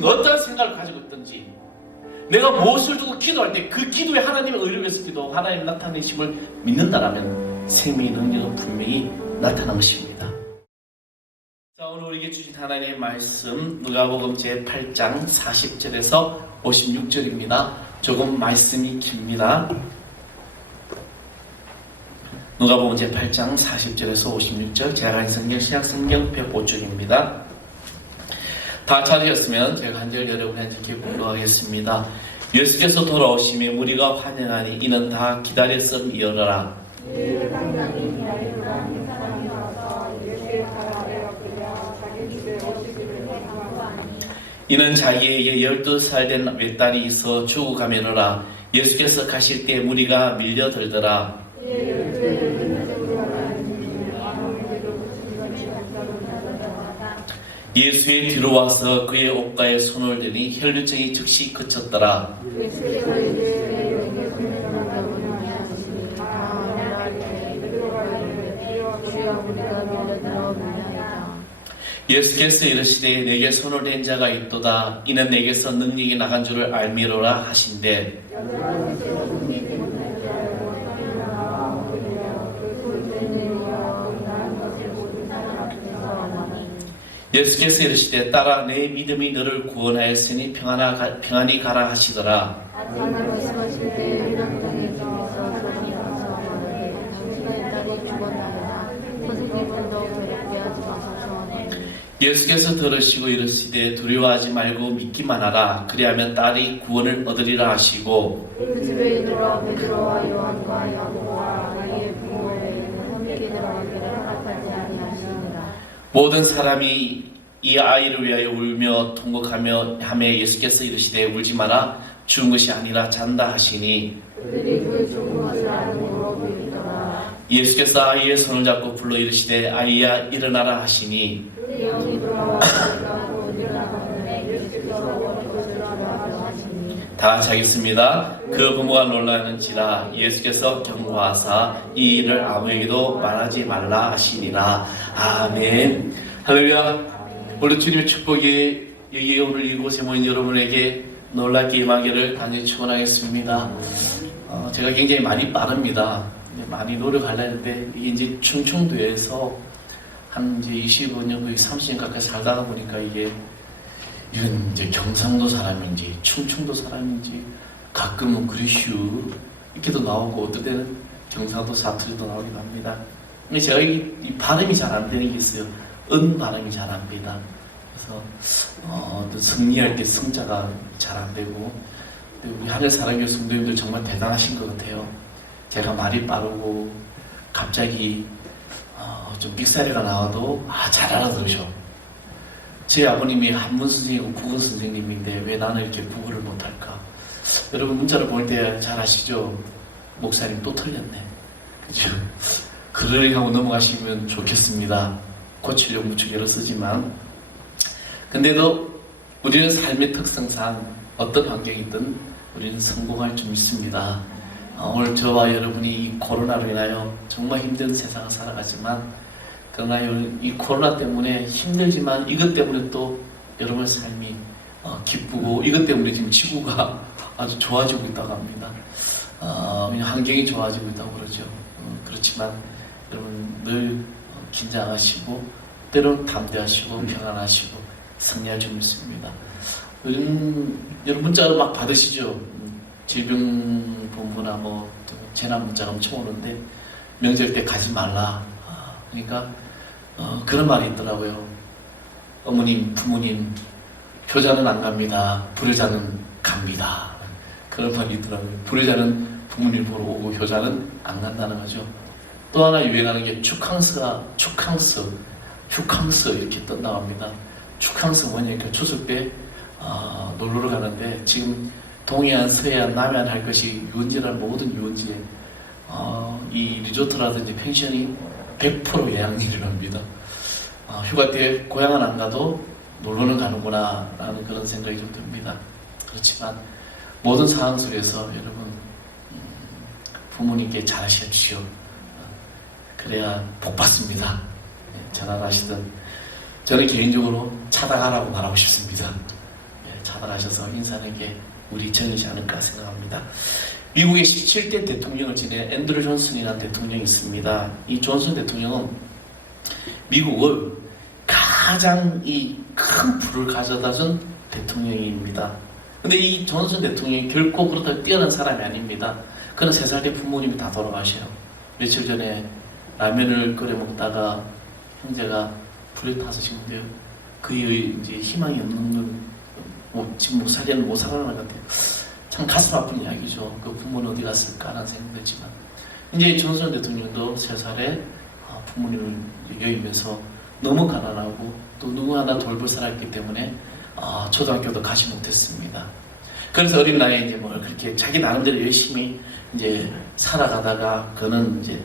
지금 어떤 생각을 가지고 있든지, 내가 무엇을 두고 기도할 때 그 기도에 하나님의 의를 위해서 기도, 하나님 나타내심을 믿는다라면 생명의 능력은 분명히 나타난 것입니다. 자, 오늘 우리에게 주신 하나님의 말씀 누가복음 제8장 40절에서 56절입니다. 조금 말씀이 깁니다. 누가복음 제8장 40절에서 56절, 제가 가진 성경 신약성경 105쪽입니다. 다 찾으셨으면 제가 한 절 여러분한테 이렇게 불러하겠습니다. 예수께서 돌아오심에 무리가 환영하니 이는 다 기다렸음이어라. 이는 자기에게 12살 된 외딸이 있어 죽어가면으라. 예수께서 가실 때 무리가 밀려들더라. 예수의 뒤로 와서 그의 옷가에 손을 대니 혈류증이 즉시 그쳤더라. 예수께서 이르시되 내게 손을 댄 자가 있도다. 이는 내게서 능력이 나간 줄을 알미로라 하신대. 예수께서 이르시되 딸아 내 믿음이 너를 구원하였으니 평안히 가라 하시더라. 예수께서 들으시고 이르시되 두려워하지 말고 믿기만 하라. 그리하면 딸이 구원을 얻으리라 하시고 그 집에 들어와 베드로와 요한과 야고보와 그의 부모에게는 함께 들어가기를 허락하지 아니하시니라. 모든 사람이 이 아이를 위하여 울며 통곡하며 하매 예수께서 이르시되 울지 마라. 죽은 것이 아니라 잔다 하시니 그들이 그 죽은 것을 아는으로 믿더라. 예수께서 아이의 손을 잡고 불러 이르시되 아이야 일어나라 하시니 그의 영이 돌아와 그가 곧 일어나가는데 예수께서 원것을 하라 하시니. 다 같이 하겠습니다. 그 부모가 놀라는지라. 예수께서 경고하사 이 일을 아무에게도 말하지 말라 하시니라. 아멘. 할렐루야. 오늘 주님의 축복이 여기 오늘 이곳에 모인 여러분에게 놀랍게 임하기를 간절히 축원하겠습니다. 제가 굉장히 많이 빠릅니다. 많이 노력하려는데 이게 이제 충청도에서 한 이제 25년 거의 30년 가까이 살다가 보니까 이건 이제 경상도 사람인지 충청도 사람인지 가끔은 그리슈 이렇게도 나오고 어떨 때는 경상도 사투리도 나오기도 합니다. 근데 제가 이 발음이 잘 안 되는 게 있어요. 발음이 잘 안 됩니다. 그래서 승리할 때 승자가 잘 안 되고, 우리 하늘 사랑교회 성도님들 정말 대단하신 것 같아요. 제가 말이 빠르고 갑자기 좀 삑사리가 나와도 잘 알아들으셔. 제 아버님이 한문 선생님이고 국어 선생님인데 왜 나는 이렇게 국어를 못할까? 여러분 문자를 볼 때 잘 아시죠? 목사님 또 틀렸네. 그죠? 그러니 하고 넘어가시면 좋겠습니다. 고치려고 무척 애를 쓰지만, 근데도 우리는 삶의 특성상 어떤 환경이든 우리는 성공할 줄 믿습니다. 오늘 저와 여러분이 이 코로나로 인하여 정말 힘든 세상을 살아가지만, 그러나 이 코로나 때문에 힘들지만 이것 때문에 또 여러분의 삶이 기쁘고 이것 때문에 지금 지구가 아주 좋아지고 있다고 합니다. 환경이 좋아지고 있다고 그러죠. 그렇지만 여러분 늘 긴장하시고 때로는 담대하시고 평안하시고 승리할 줄 믿습니다. 여러분 문자를 막 받으시죠. 질병본부나 뭐 재난 문자가 엄청 오는데 명절 때 가지 말라. 그러니까 그런 말이 있더라고요. 어머님, 부모님, 효자는 안 갑니다. 불효자는 갑니다. 그런 말이 있더라고요. 불효자는 부모님 보러 오고 효자는 안 간다는 거죠. 또 하나 유행하는 게 휴캉스 이렇게 뜬다고 합니다. 휴캉스 뭐냐니까 추석 때 놀러 가는데 지금 동해안, 서해안, 남해안 할 것이 유원지라는 모든 유원지에 이 리조트라든지 펜션이 100% 예약일을 합니다. 휴가 때 고향은 안 가도 놀러는 가는구나 라는 그런 생각이 좀 듭니다. 그렇지만 모든 상황 속에서 여러분 부모님께 잘하십시오. 그래야 복 받습니다. 전화하시든 저는 개인적으로 차단하라고 말하고 싶습니다. 찾아가셔서 인사하는 게 우리 정이지 않을까 생각합니다. 미국의 17대 대통령을 지낸 앤드류 존슨이라는 대통령이 있습니다. 이 존슨 대통령은 미국을 가장 이 큰 부를 가져다 준 대통령입니다. 근데 이 존슨 대통령이 결코 그렇다고 뛰어난 사람이 아닙니다. 그는 3살 때 부모님이 다 돌아가셔요. 며칠 전에 라면을 끓여 먹다가 형제가 불에 타서 지금 그의 이제 희망이 없는 지금 못 살아나는 것 같아요. 참 가슴 아픈 이야기죠. 그 부모는 어디 갔을까라는 생각도 했지만 이제 존슨 대통령도 3살에 부모님을 여기면서 너무 가난하고 또 누구 하나 돌볼 사람이 있기 때문에 초등학교도 가지 못했습니다. 그래서 어린 나이에 이제 뭘 그렇게 자기 나름대로 열심히 이제 살아가다가 그는 이제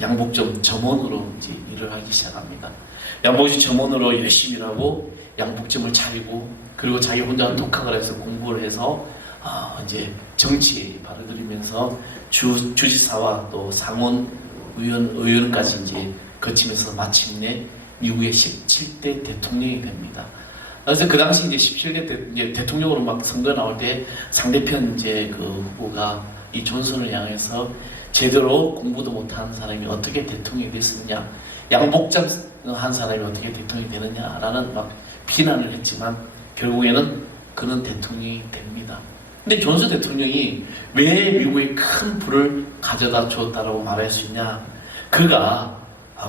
양복점 점원으로 이제 일을 하기 시작합니다. 양복점 점원으로 열심히 일하고 양복점을 차리고 그리고 자기 혼자 독학을 해서 공부를 해서 이제 정치에 발을 들이면서 주지사와 또 상원 의원까지 이제 거치면서 마침내 미국의 17대 대통령이 됩니다. 그래서 그 당시 이제 17대 대통령으로 막 선거 나올 때 상대편 이제 그 후보가 이 존슨을 향해서 제대로 공부도 못한 사람이 어떻게 대통령이 됐느냐, 양복점 한 사람이 어떻게 대통령이 되느냐라는 막 비난을 했지만 결국에는 그는 대통령이 됩니다. 근데 존슨 대통령이 왜 미국에 큰 부를 가져다 주었다라고 말할 수 있냐? 그가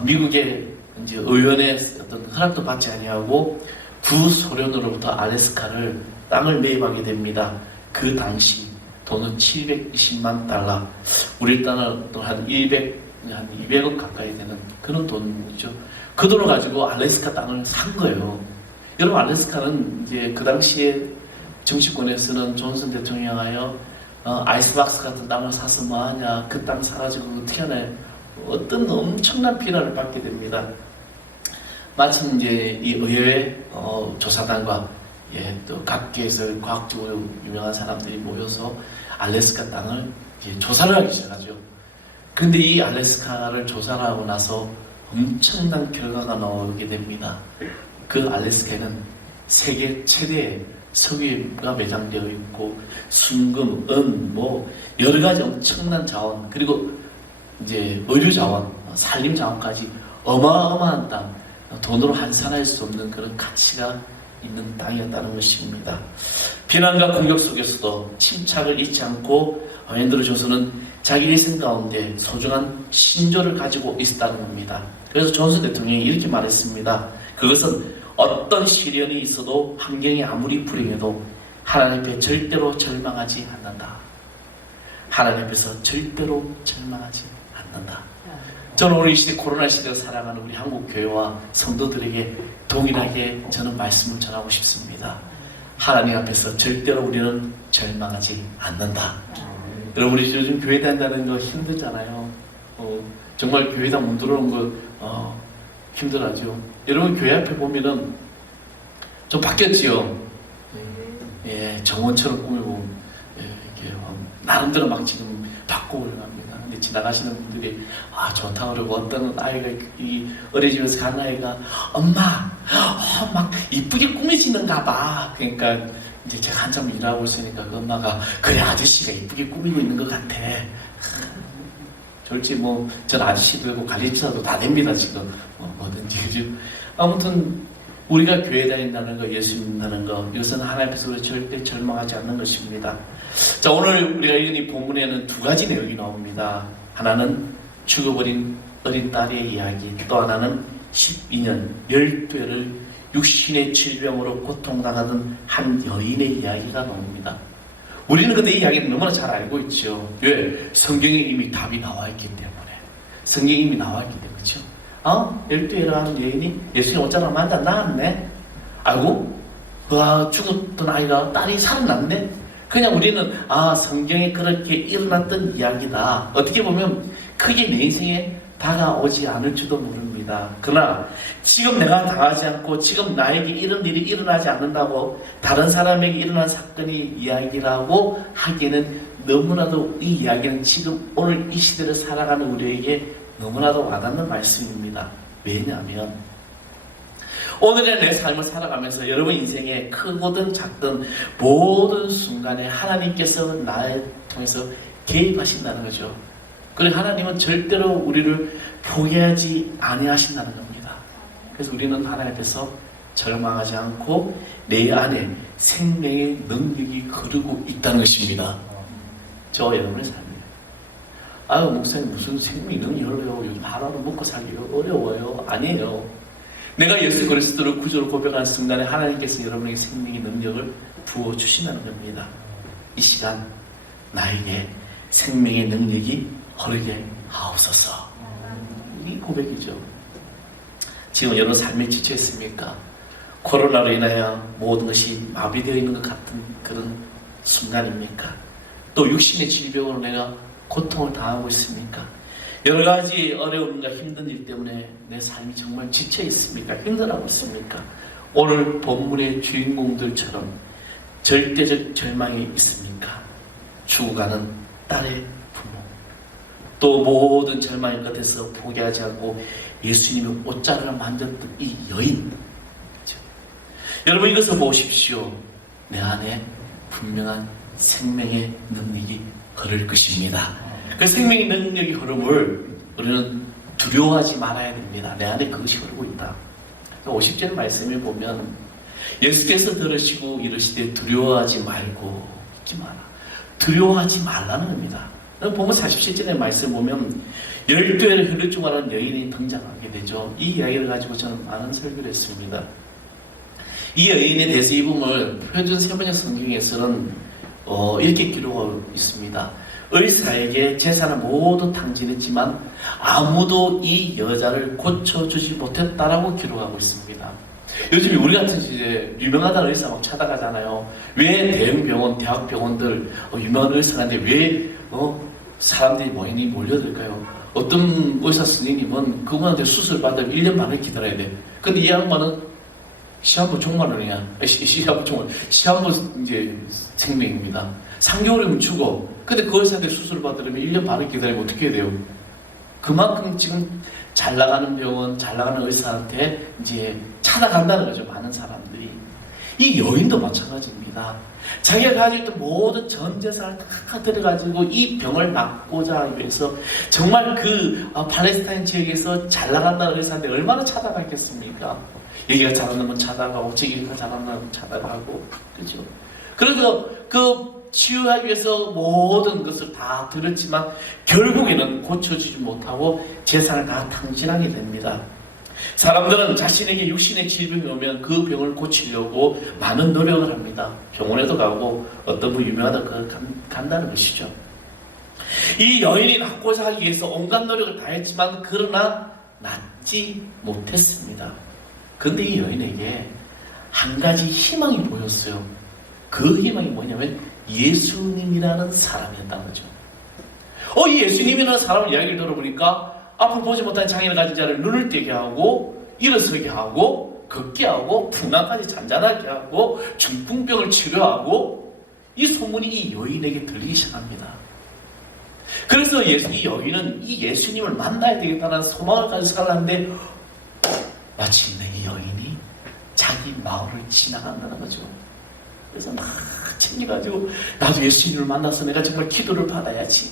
미국의 이제 의원의 어떤 허락도 받지 아니하고 구소련으로부터 알래스카를 땅을 매입하게 됩니다. 그 당시 돈은 720만 달러, 우리 땅으로 한 200억 가까이 되는 그런 돈이죠. 그 돈을 가지고 알래스카 땅을 산 거예요. 여러분, 알래스카는 이제 그 당시에 정치권에서는 존슨 대통령하여 아이스박스 같은 땅을 사서 뭐하냐, 그 땅 사가지고 어떻게 하냐, 어떤 엄청난 비난을 받게 됩니다. 마침 이제 이 의회 조사단과 또 각계에서 과학적으로 유명한 사람들이 모여서 알래스카 땅을 이제 조사를 하기 시작하죠. 근데 이 알래스카를 조사를 하고 나서 엄청난 결과가 나오게 됩니다. 그 알래스카는 세계 최대의 석유가 매장되어 있고 순금, 은, 뭐 여러 가지 엄청난 자원, 그리고 이제 의료 자원, 산림 자원까지 어마어마한 땅, 돈으로 환산할 수 없는 그런 가치가 있는 땅이었다는 것입니다. 비난과 공격 속에서도 침착을 잃지 않고 앤드류 존슨은 자기 일생 가운데 소중한 신조를 가지고 있었다는 겁니다. 그래서 존슨 대통령이 이렇게 말했습니다. 그것은 어떤 시련이 있어도 환경이 아무리 불행해도 하나님 앞에 절대로 절망하지 않는다. 하나님 앞에서 절대로 절망하지 않는다. 저는 오늘 이 시대 코로나 시대를 살아가는 우리 한국 교회와 성도들에게 동일하게 저는 말씀을 전하고 싶습니다. 하나님 앞에서 절대로 우리는 절망하지 않는다. 여러분, 우리 요즘 교회 다닌다는 거 힘들잖아요. 정말 교회다 못 들어오는 거 힘들어하죠. 여러분, 교회 앞에 보면은 좀 바뀌었지요. 예, 정원처럼 꾸미고 이렇게 나름대로 막 지금 바꾸고 합니다. 근데 지나가시는 분들이 좋다 그러고, 어떤 아이가 이 어린이집에서 간 아이가 엄마 막 이쁘게 꾸미지는가 봐. 그러니까 이제 제가 한참 일하고 있으니까 그 엄마가 그래, 아저씨가 이쁘게 꾸미고 있는 것 같아. 솔직히 뭐 전 아저씨도 되고 관리집사도 다 됩니다. 지금 뭐든지. 아무튼 우리가 교회 다닌다는 거, 예수 믿는다는 거, 이것은 하나님 앞에서 절대 절망하지 않는 것입니다. 자, 오늘 우리가 읽은 이 본문에는 두 가지 내용이 나옵니다. 하나는 죽어버린 어린 딸의 이야기, 또 하나는 12년 12회를 육신의 질병으로 고통당하던 한 여인의 이야기가 나옵니다. 우리는 근데 이 이야기는 너무나 잘 알고 있죠. 왜? 성경에 이미 답이 나와 있기 때문에. 성경에 이미 나와 있기 때문에. 그렇죠? 12회를 하는 여인이 예수님 오자마자 만나 낳았네. 알고? 죽었던 아이가 딸이 살아났네. 그냥 우리는 성경에 그렇게 일어났던 이야기다. 어떻게 보면 크게 내 인생에 다가오지 않을지도 모릅니다. 그러나 지금 내가 당하지 않고 지금 나에게 이런 일이 일어나지 않는다고 다른 사람에게 일어난 사건이 이야기라고 하기에는 너무나도 이 이야기는 지금 오늘 이 시대를 살아가는 우리에게 너무나도 와닿는 말씀입니다. 왜냐하면 오늘의 내 삶을 살아가면서 여러분 인생에 크거든 작든 모든 순간에 하나님께서 나를 통해서 개입하신다는 거죠. 그리고 하나님은 절대로 우리를 포기하지 아니하신다는 겁니다. 그래서 우리는 하나님 앞에서 절망하지 않고 내 안에 생명의 능력이 흐르고 있다는 것입니다. 저와 여러분의 삶이에요. 아유 목사님 무슨 생명의 능력이 흘러요? 요즘 하루하루 먹고 살기 어려워요. 아니에요. 내가 예수 그리스도를 구주로 고백하는 순간에 하나님께서 여러분에게 생명의 능력을 부어주신다는 겁니다. 이 시간 나에게 생명의 능력이 흐르게 하옵소서. 이 고백이죠. 지금 여러분 삶에 지쳐 있습니까? 코로나로 인하여 모든 것이 마비되어 있는 것 같은 그런 순간입니까? 또 육신의 질병으로 내가 고통을 당하고 있습니까? 여러 가지 어려움과 힘든 일 때문에 내 삶이 정말 지쳐 있습니까? 힘들어하고 있습니까? 오늘 본문의 주인공들처럼 절대적 절망이 있습니까? 죽어가는 딸의 부모, 또 모든 절망의 끝에서 포기하지 않고 예수님의 옷자락을 만졌던 이 여인. 여러분 이것을 보십시오. 내 안에 분명한 생명의 능력이 흐를 것입니다. 그 생명의 능력이 흐름을 우리는 두려워하지 말아야 됩니다. 내 안에 그것이 흐르고 있다. 50절 말씀을 보면 예수께서 들으시고 이르시되 두려워하지 말고 있지 마라. 두려워하지 말라는 겁니다. 보면 47절의 말씀 보면 12회를 혈육 중 하는 여인이 등장하게 되죠. 이 이야기를 가지고 저는 많은 설교를 했습니다. 이 여인에 대해서 이 부분을 표준 세번역 성경에서는 이렇게 기록하고 있습니다. 의사에게 재산을 모두 탕진했지만 아무도 이 여자를 고쳐주지 못했다라고 기록하고 있습니다. 요즘 우리 같은 이제 유명하다는 의사 막 찾아가잖아요. 왜 대형 병원, 대학 병원들 유명한 의사인데 왜 사람들이 많이 몰려들까요? 어떤 의사 선생님은 그분한테 수술 받으면 1년 반을 기다려야 돼. 근데 이 양반은 시한부 종말원이야. 시한부 종말. 시한부 이제 생명입니다. 3개월이면 죽어. 근데 그 의사한테 수술을 받으려면 1년 반을 기다리면 어떻게 해야 돼요? 그만큼 지금 잘 나가는 병원, 잘 나가는 의사한테 이제 찾아간다는 거죠. 많은 사람들이. 이 여인도 마찬가지입니다. 자기가 가지고 있던 모든 전 재산을 다 들여가지고 이 병을 낫고자 위해서 정말 그 팔레스타인 지역에서 잘 나간다는 의사한테 얼마나 찾아갔겠습니까? 여기가 잘하는 건 찾아가고 저기가 잘하는 건 찾아가고 그죠? 그래서 그 치유하기 위해서 모든 것을 다 들었지만 결국에는 고쳐주지 못하고 재산을 다 탕진하게 됩니다. 사람들은 자신에게 육신의 질병이 오면 그 병을 고치려고 많은 노력을 합니다. 병원에도 가고 어떤 분 유명하다 간다는 것이죠. 이 여인이 낫고자 하기 위해서 온갖 노력을 다했지만 그러나 낫지 못했습니다. 그런데 이 여인에게 한 가지 희망이 보였어요. 그 희망이 뭐냐면 예수님이라는 사람이었다는 거죠. 이 예수님이라는 사람 이야기를 들어보니까 앞을 보지 못한 장애를 가진 자를 눈을 떼게 하고 일어서게 하고 걷게 하고 풍랑까지 잔잔하게 하고 중풍병을 치료하고 이 소문이 이 여인에게 들리기 시작합니다. 그래서 이 여인은 이 예수님을 만나야 되겠다는 소망을 가지고 살았는데 마침내 이 여인이 자기 마을을 지나간다는 거죠. 그래서 막 챙겨가지고 나도 예수님을 만나서 내가 정말 기도를 받아야지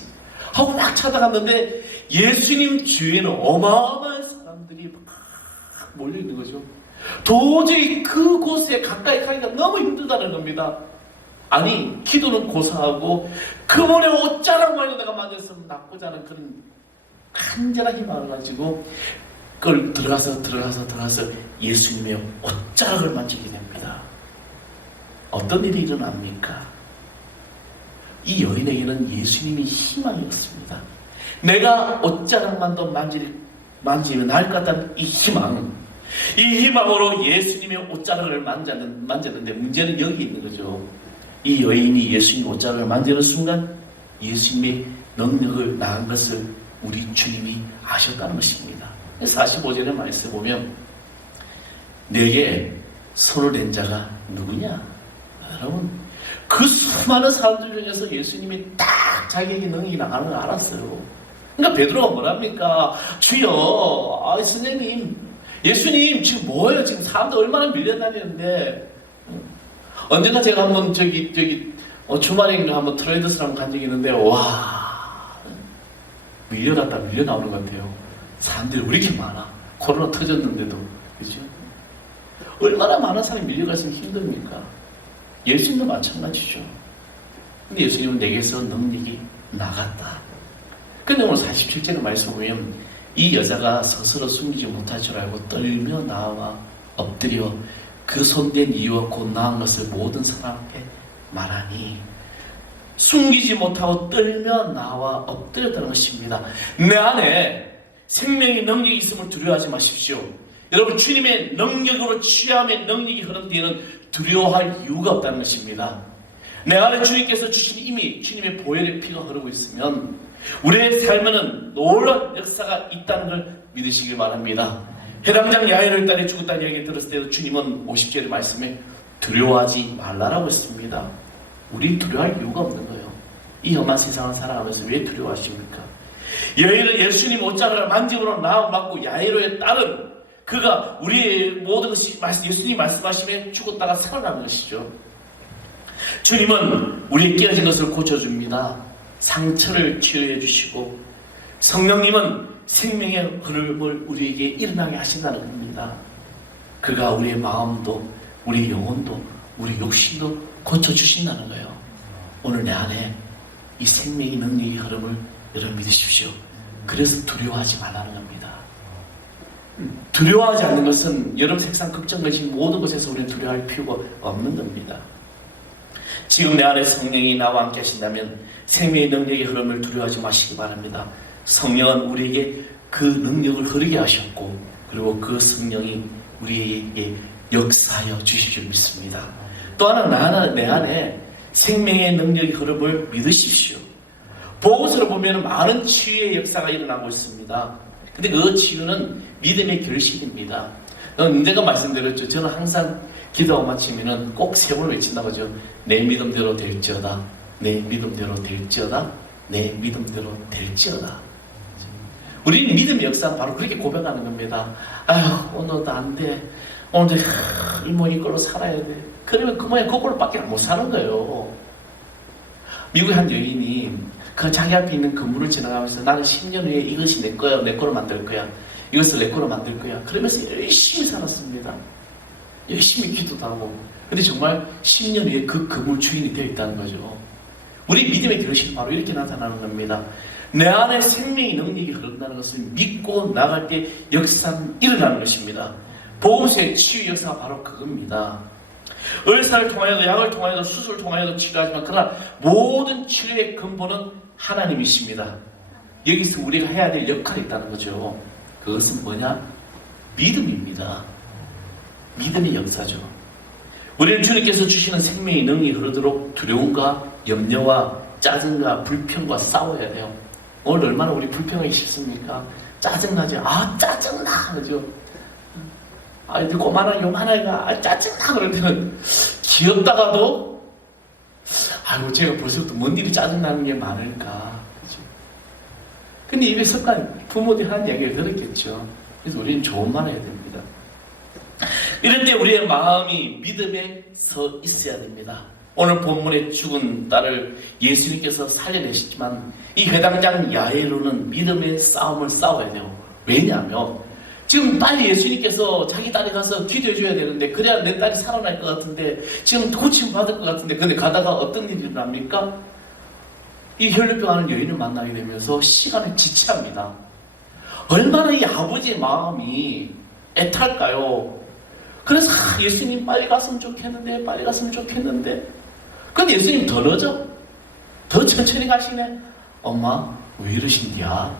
하고 막 찾아갔는데 예수님 주위에는 어마어마한 사람들이 막 몰려있는 거죠. 도저히 그곳에 가까이 가기가 너무 힘들다는 겁니다. 아니 기도는 고사하고 그분의 옷자락만이 내가 만졌으면 낫고자 하는 그런 간절한 희망을 가지고 그걸 들어가서 예수님의 옷자락을 만지게 됩니다. 어떤 일이 일어납니까? 이 여인에게는 예수님이 희망이었습니다. 내가 옷자락만도 만지면 나을 것 같다는 이 희망으로 예수님의 옷자락을 만졌는데 문제는 여기 있는 거죠. 이 여인이 예수님 옷자락을 만지는 순간 예수님의 능력을 나은 것을 우리 주님이 아셨다는 것입니다. 45절의 말씀 보면 내게 손을 댄 자가 누구냐? 여러분 그 수많은 사람들 중에서 예수님이 딱 자기에게 능력이 나가는 걸 알았어요. 그러니까 베드로가 뭐랍니까? 주여, 선생님 예수님 지금 뭐예요? 지금 사람들 얼마나 밀려다니는데. 언젠가 제가 한번 주말에 한번 트레이더스를 한번 간 적이 있는데, 와, 밀려났다 밀려 나오는 것 같아요. 사람들이 왜 이렇게 많아? 코로나 터졌는데도. 그죠? 얼마나 많은 사람이 밀려갔으면 힘듭니까? 예수님도 마찬가지죠. 근데 예수님은 내게서 능력이 나갔다. 근데 오늘 47절의 말씀 보면 이 여자가 스스로 숨기지 못할 줄 알고 떨며 나와 엎드려 그 손댄 이유와 곧 나은 것을 모든 사람에게 말하니, 숨기지 못하고 떨며 나와 엎드렸다는 것입니다. 내 안에 생명의 능력이 있음을 두려워하지 마십시오. 여러분, 주님의 능력으로 취함의 능력이 흐른 뒤에는 두려워할 이유가 없다는 것입니다. 내 안에 주님께서 주신 이미 주님의 보혈의 피가 흐르고 있으면 우리의 삶에는 놀라운 역사가 있다는 걸 믿으시길 바랍니다. 해당장 야이로의 딸이 죽었다는 이야기 들었을 때도 주님은 50절의 말씀에 두려워하지 말라라고 했습니다. 우리 두려워할 이유가 없는 거예요. 이 험한 세상을 살아가면서 왜 두려워하십니까? 여인은 예수님 옷장을 만짐으로 나음 받고 야이로의 딸은 그가 우리의 모든 것이 예수님이 말씀하시면 죽었다가 살아나는 것이죠. 주님은 우리의 깨어진 것을 고쳐줍니다. 상처를 치료해 주시고, 성령님은 생명의 흐름을 우리에게 일어나게 하신다는 겁니다. 그가 우리의 마음도, 우리 영혼도, 우리 욕심도 고쳐주신다는 거예요. 오늘 내 안에 이 생명의 능력의 흐름을 여러분 믿으십시오. 그래서 두려워하지 말라는 겁니다. 두려워하지 않는 것은 여러분 색상 걱정 것이 모든 것에서 우리는 두려워할 필요가 없는 겁니다. 지금 내 안에 성령이 나와 함께 하신다면 생명의 능력의 흐름을 두려워하지 마시기 바랍니다. 성령은 우리에게 그 능력을 흐르게 하셨고, 그리고 그 성령이 우리에게 역사하여 주실 줄 믿습니다. 또 하나 내 안에 생명의 능력의 흐름을 믿으십시오. 보고서를 보면 많은 치유의 역사가 일어나고 있습니다. 근데 그 치유는 믿음의 결실입니다. 언젠가 말씀드렸죠. 저는 항상 기도하고 마치면은 꼭 세 번을 외친다고 하죠. 내 믿음대로 될지어다. 내 믿음대로 될지어다. 내 믿음대로 될지어다. 우리는 믿음의 역사는 바로 그렇게 고백하는 겁니다. 아휴, 오늘도 안 돼. 오늘도 이걸로 살아야 돼. 그러면 그 모양 그걸로밖에 못 사는 거예요. 미국의 한 여인이 그 자기 앞에 있는 건물을 지나가면서 나는 10년 후에 이것이 내 거야, 내 거로 만들 거야. 이것을 내 거로 만들 거야. 그러면서 열심히 살았습니다. 열심히 기도도 하고. 근데 정말 10년 후에 그 건물 주인이 되어 있다는 거죠. 우리 믿음의 결실은 바로 이렇게 나타나는 겁니다. 내 안에 생명의 능력이 흐른다는 것을 믿고 나갈 때 역사는 일어나는 것입니다. 복음서의 치유 역사가 바로 그겁니다. 의사를 통하여도 약을 통하여도 수술을 통하여도 치료하지만 그러나 모든 치료의 근본은 하나님이십니다. 여기서 우리가 해야 될 역할이 있다는 거죠. 그것은 뭐냐? 믿음입니다. 믿음의 역사죠. 우리는 주님께서 주시는 생명의 능력이 흐르도록 두려움과 염려와 짜증과 불평과 싸워야 돼요. 오늘 얼마나 우리 불평하기 싫습니까? 짜증나지? 아, 짜증나! 그죠? 아이들 요만한 애가 짜증나! 그럴 때는 귀엽다가도 아이고 제가 벌써부터 뭔 일이 짜증나는 게 많을까. 그죠? 근데 입에 습관, 부모들이 하는 이야기를 들었겠죠. 그래서 우리는 좋은 말 해야 됩니다. 이럴 때 우리의 마음이 믿음에 서 있어야 됩니다. 오늘 본문에 죽은 딸을 예수님께서 살려내셨지만 이 회당장 야이로는 믿음의 싸움을 싸워야 돼요. 왜냐하면 지금 빨리 예수님께서 자기 딸이 가서 기도해 줘야 되는데, 그래야 내 딸이 살아날 것 같은데, 지금 고침 받을 것 같은데, 근데 가다가 어떤 일이 일어납니까? 이 혈류병 하는 여인을 만나게 되면서 시간을 지체합니다. 얼마나 이 아버지의 마음이 애탈까요? 그래서 예수님 빨리 갔으면 좋겠는데, 빨리 갔으면 좋겠는데. 근데 예수님 더 늦어. 더 천천히 가시네. 엄마 왜 이러신디야?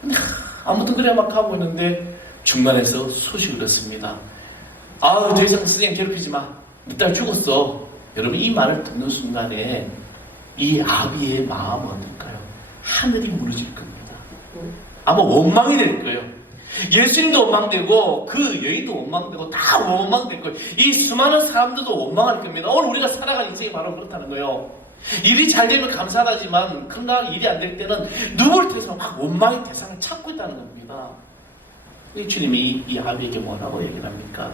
근데 아무튼 그래 막 하고 있는데 중간에서 소식을 듣습니다. 아우, 더 이상 선생님 괴롭히지 마. 네 딸 죽었어. 여러분, 이 말을 듣는 순간에 이 아비의 마음은 어떨까요? 하늘이 무너질 겁니다. 아마 원망이 될 거예요. 예수님도 원망되고 그 여인도 원망되고 다 원망될 거예요. 이 수많은 사람들도 원망할 겁니다. 오늘 우리가 살아가는 인생이 바로 그렇다는 거예요. 일이 잘 되면 감사하지만 그러나 일이 안 될 때는 누구를 통해서 막 원망의 대상을 찾고 있다는 겁니다. 이 주님이 이 아비에게 뭐라고 얘기를 합니까?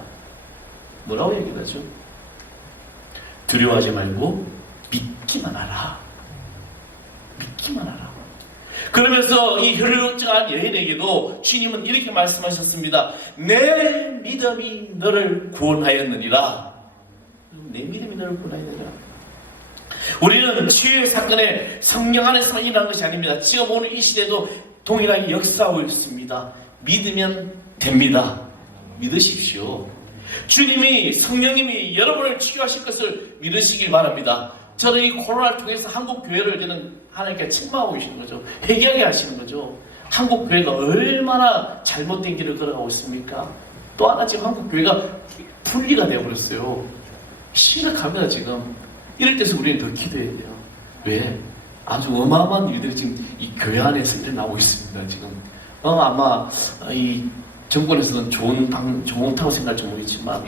뭐라고 얘기를 하죠? 두려워하지 말고 믿기만 하라. 믿기만 하라. 그러면서 이 혈루증한 여인에게도 주님은 이렇게 말씀하셨습니다. 내 믿음이 너를 구원하였느니라. 내 믿음이 너를 구원하였느니라. 우리는 치유의 사건에 성령 안에서만 일어난 것이 아닙니다. 지금 오늘 이 시대도 동일하게 역사하고 있습니다. 믿으면 됩니다. 믿으십시오. 주님이, 성령님이 여러분을 치유하실 것을 믿으시길 바랍니다. 저는 이 코로나를 통해서 한국 교회를 저는 하나님께 책망하고 계시는 거죠. 회개하게 하시는 거죠. 한국 교회가 얼마나 잘못된 길을 걸어가고 있습니까? 또 하나 지금 한국 교회가 분리가 되어버렸어요. 심각합니다 지금. 이럴 때서 우리는 더 기도해야 돼요. 왜? 아주 어마어마한 일들이 지금 이 교회 안에서 일어나고 있습니다 지금. 아마 이 정권에서는 좋다고 생각할지 모르겠지만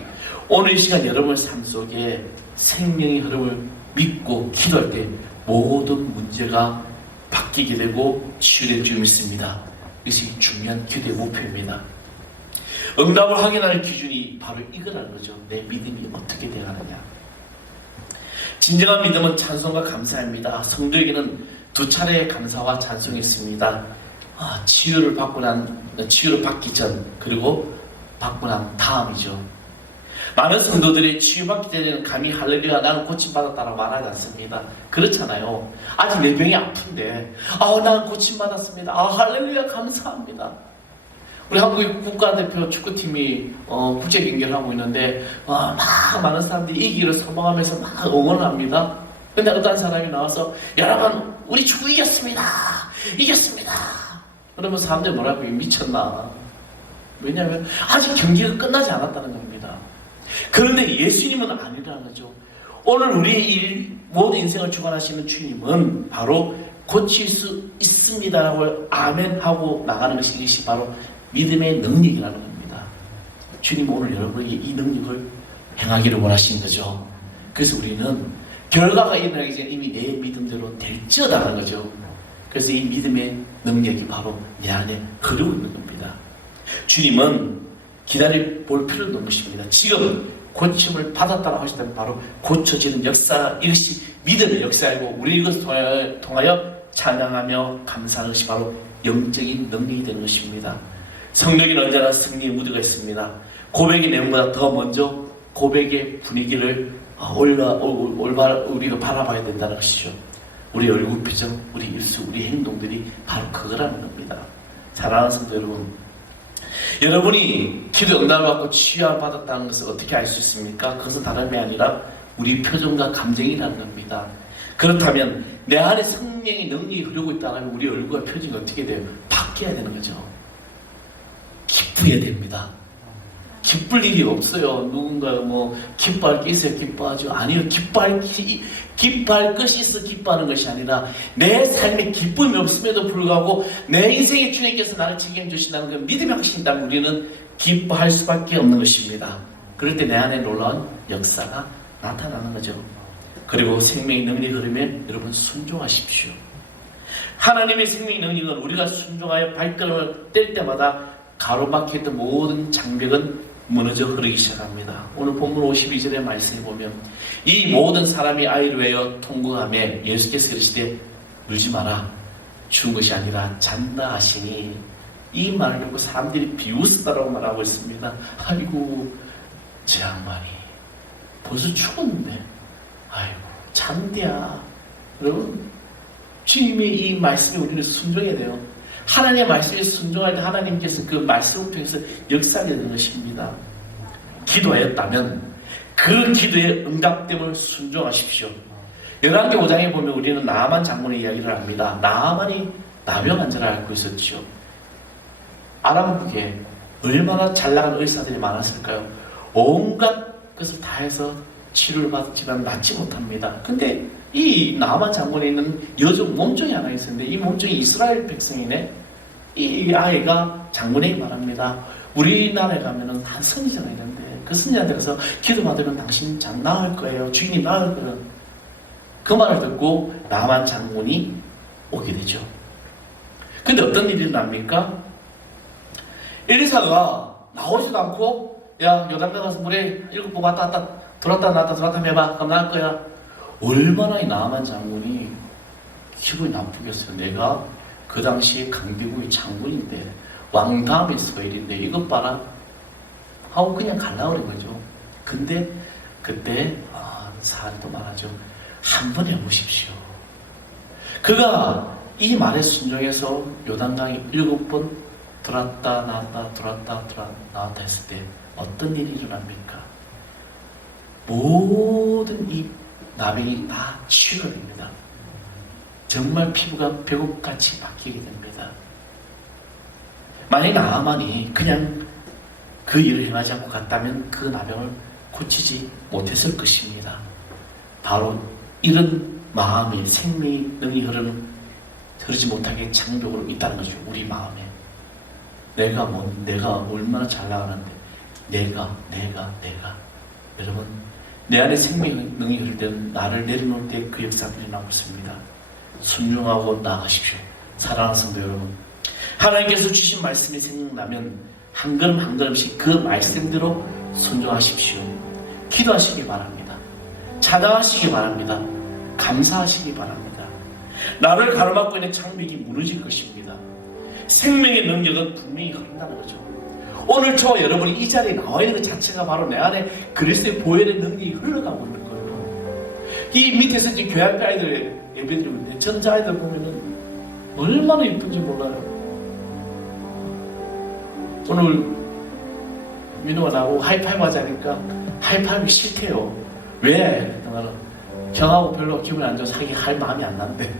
오늘 이 시간 여러분의 삶 속에 생명의 흐름을 믿고 기도할 때 모든 문제가 바뀌게 되고 치유될 줄 믿습니다. 이것이 중요한 기도의 목표입니다. 응답을 확인하는 기준이 바로 이거라는 거죠. 내 믿음이 어떻게 되어가느냐. 진정한 믿음은 찬송과 감사입니다. 성도에게는 두 차례의 감사와 찬송이 있습니다. 치유를 받기 전 그리고 받고 난 다음이죠. 많은 성도들이 치유받기 전에는 감히 할렐루야 나는 고침받았다라고 말하지 않습니다. 그렇잖아요. 아직 내 병이 아픈데 나는 고침받았습니다. 할렐루야 감사합니다. 우리 한국의 국가대표 축구팀이 국제 경기를 하고 있는데 막 많은 사람들이 이기기를 소망하면서 막 응원을 합니다. 근데 어떤 사람이 나와서 여러분 우리 축구 이겼습니다. 그러면 사람들이 뭐라고 미쳤나. 왜냐하면 아직 경기가 끝나지 않았다는 겁니다. 그런데 예수님은 아니라는 거죠. 오늘 우리의 모든 인생을 주관하시는 주님은 바로 고칠 수 있습니다라고 아멘하고 나가는 것이 바로 믿음의 능력이라는 겁니다. 주님 오늘 여러분에게 이 능력을 행하기를 원하시는 거죠. 그래서 우리는 결과가 일어나기 전에 이미 내 믿음대로 될지어다라는 거죠. 그래서 이 믿음의 능력이 바로 내 안에 흐르고 있는 겁니다. 주님은 기다려볼 필요도 없는 것입니다. 지금 고침을 받았다고 하시다면 바로 고쳐지는 역사, 이것이 믿음의 역사이고 우리 이것을 통하여 찬양하며 감사하는 것이 바로 영적인 능력이 되는 것입니다. 성령에는 언제나 승리의 무드가 있습니다. 고백의 내용보다 더 먼저 고백의 분위기를 우리가 바라봐야 된다는 것이죠. 우리 얼굴 표정, 우리 일수, 우리 행동들이 바로 그거라는 겁니다. 사랑하는 성도 여러분, 여러분이 기도 응답을 받고 치유를 받았다는 것을 어떻게 알 수 있습니까? 그것은 다름이 아니라 우리 표정과 감정이라는 겁니다. 그렇다면 내 안에 성령의 능력이 흐르고 있다면 우리 얼굴과 표정이 어떻게 돼요? 바뀌어야 되는 거죠. 기뻐야 됩니다. 기쁠 일이 없어요. 누군가 기뻐할 게 있어야 기뻐하죠. 아니요. 기뻐할 것이 있어 기뻐하는 것이 아니라 내 삶에 기쁨이 없음에도 불구하고 내 인생의 주님께서 나를 책임져 주신다는 그 믿음의 확신이다. 우리는 기뻐할 수밖에 없는 것입니다. 그럴 때 내 안에 놀라운 역사가 나타나는 거죠. 그리고 생명의 능력이 흐르면 여러분 순종하십시오. 하나님의 생명의 능력은 우리가 순종하여 발걸음을 뗄 때마다 가로막혔던 모든 장벽은 무너져 흐르기 시작합니다. 오늘 본문 52절의 말씀을 보면 이 모든 사람이 아이를 위하여 통곡하며 예수께서 이르시되 울지 마라 죽은 것이 아니라 잔다 하시니 이 말을 듣고 사람들이 비웃었다라고 말하고 있습니다. 아이고 제 양반이 벌써 죽었는데 아이고 잔대야. 여러분 주님의 이 말씀에 우리는 순종해야 돼요. 하나님의 말씀에 순종할 때 하나님께서 그 말씀을 통해서 역사하는 것입니다. 기도하였다면 그 기도의 응답됨을 순종하십시오. 열왕기 5장에 보면 우리는 나아만 장군의 이야기를 합니다. 나아만이 나병 환자를 앓고 있었죠. 아람국에 얼마나 잘나간 의사들이 많았을까요? 온갖 것을 다 해서 치료를 받지만 낫지 못합니다. 근데 이 나아만 장군에 있는 여종 몸종이 하나 있었는데 이 몸종이 이스라엘 백성이네. 이 아이가 장군에게 말합니다. 우리나라에 가면은 한 선지자가 있는데 그 선지자한테 가서 기도받으면 당신 잘 나을 거예요. 주인이 나을 거예요. 그 말을 듣고 나아만 장군이 오게 되죠. 근데 어떤 일이 납니까? 엘리사가 나오지도 않고 야 요단강 가서 물에 7번 왔다 갔다 들어왔다 나왔다 들어왔다 해봐 그럼 나을 거야. 얼마나 이 나만 장군이 기분이 나쁘겠어요. 내가 그 당시에 강대국의 장군인데 왕 다음에 서일인데 이것 봐라 하고 그냥 갈라 그런 거죠. 근데 그때 사례도 말하죠. 한번 해보십시오. 그가 이 말에 순종해서 요단강에 7번 들어왔다 나왔다 들어왔다 나왔다 했을 때 어떤 일이 일어납니까? 모든 이 나병이 다 치유가 됩니다. 정말 피부가 백옥같이 바뀌게 됩니다. 만약 나아만이 그냥 그 일을 행하지 않고 갔다면 그 나병을 고치지 못했을 것입니다. 바로 이런 마음이 생명의 능이 흐르지 못하게 장벽으로 있다는 거죠. 우리 마음에 내가 얼마나 잘 나가는데 내가 여러분 내 안에 생명의 능이 흐를 때는 나를 내려놓을 때 그 역사들이 나오고 있습니다. 순종하고 나아가십시오. 사랑하는 성도 여러분, 하나님께서 주신 말씀이 생각나면 한 걸음 한 걸음씩 그 말씀대로 순종하십시오. 기도하시기 바랍니다. 찬양하시기 바랍니다. 감사하시기 바랍니다. 나를 가로막고 있는 장벽이 무너질 것입니다. 생명의 능력은 분명히 흐른다는 거죠. 오늘 저와 여러분이 이 자리에 나와 있는 것 자체가 바로 내 안에 그리스도의 보혈의 능력이 흘러가고 있는 거예요. 이 밑에서 지금 교회 아이들 예배드리고 있는데 전자 아이들 보면은 얼마나 예쁜지 몰라요. 오늘 민호가 나하고 하이파이브 하자니까 하이파이브 싫대요. 왜? 그랬더니 형하고 별로 기분이 안 좋아서 할 마음이 안 난대.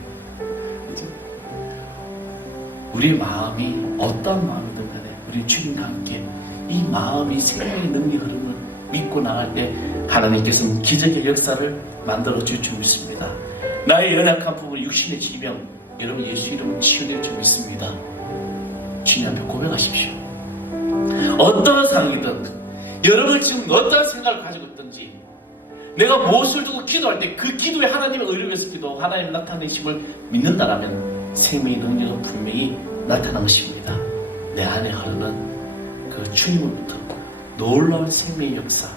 우리 마음이 어떤 마음이든 간에 우리 주님과 함께 이 마음이 생명의 능력의 흐름을 믿고 나갈 때 하나님께서는 기적의 역사를 만들어 줄 줄 믿습니다. 나의 연약한 부분, 육신의 지병, 여러분 예수 이름으로 치유될 줄 믿습니다. 주님 앞에 고백하십시오. 어떤 상황이든 여러분 지금 어떤 생각을 가지고 있든지 내가 무엇을 두고 기도할 때 그 기도에 하나님의 의를 위해서 기도, 하나님 나타내심을 믿는다라면 생명의 능력은 분명히 나타난 것입니다. 내 안에 흐르는 그 주님으로부터 놀라운 생명의 역사,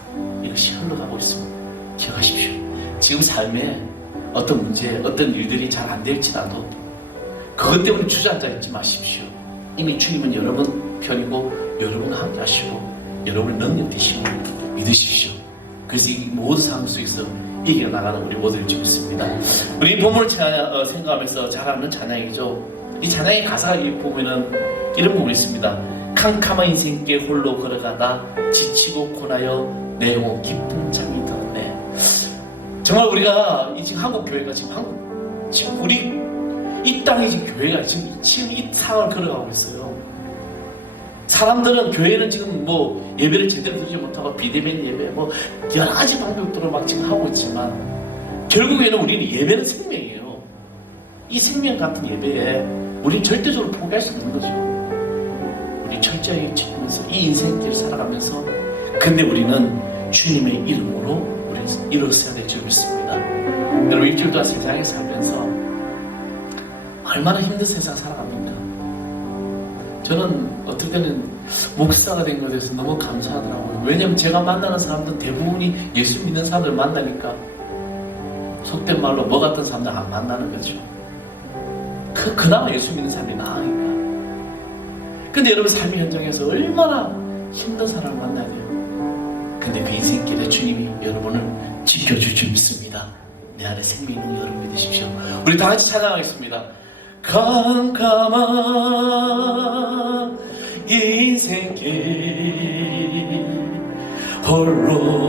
이것이 흘러가고 있습니다. 기억하십시오. 지금 삶에 어떤 문제, 어떤 일들이 잘 안 될지라도 그것 때문에 주저앉아 있지 마십시오. 이미 주님은 여러분 편이고 여러분과 함께 하시고 여러분의 능력 되심을 믿으십시오. 그래서 이 모든 상황 속에서 이겨나가는 우리 모두를 믿습니다. 우리 본문을 생각하면서 잘하는 찬양이죠. 이 찬양의 가사가 보면은 이런 부분이 있습니다. 캄캄한 인생길 홀로 걸어가다 지치고 고나여 내 영혼 깊은 잠이 들었네. 정말 우리가 지금 한국 교회가 지금 우리 이 땅에 지금 교회가 지금 이 상황을 걸어가고 있어요. 사람들은 교회는 지금 뭐 예배를 제대로 드리지 못하고 비대면 예배 뭐 여러 가지 방법으로 막 지금 하고 있지만 결국에는 우리는 예배는 생명이에요. 이 생명 같은 예배에 우리는 절대적으로 포기할 수 없는 거죠. 우리 철저하게 지키면서 이 인생길을 살아가면서 근데 우리는 주님의 이름으로 우리 일어서야 될 줄 믿습니다. 여러분 일주일 동안 세상에 살면서 얼마나 힘든 세상 살아갑니까? 저는 어떨 때는 목사가 된 것에 대해서 너무 감사하더라고요. 왜냐면 제가 만나는 사람들 대부분이 예수 믿는 사람들 만나니까 속된 말로 뭐 같은 사람들 안 만나는 거죠. 그나마 예수 믿는 사람이 나으니까. 근데 여러분 삶의 현장에서 얼마나 힘든 사람을 만나야 돼요. 근데 그 인생길에 주님이 여러분을 지켜줄 줄 믿습니다. 내 안에 생명이 있는 여러분 믿으십시오. 우리 다 같이 찬양하겠습니다. 캄캄한 인생길 홀로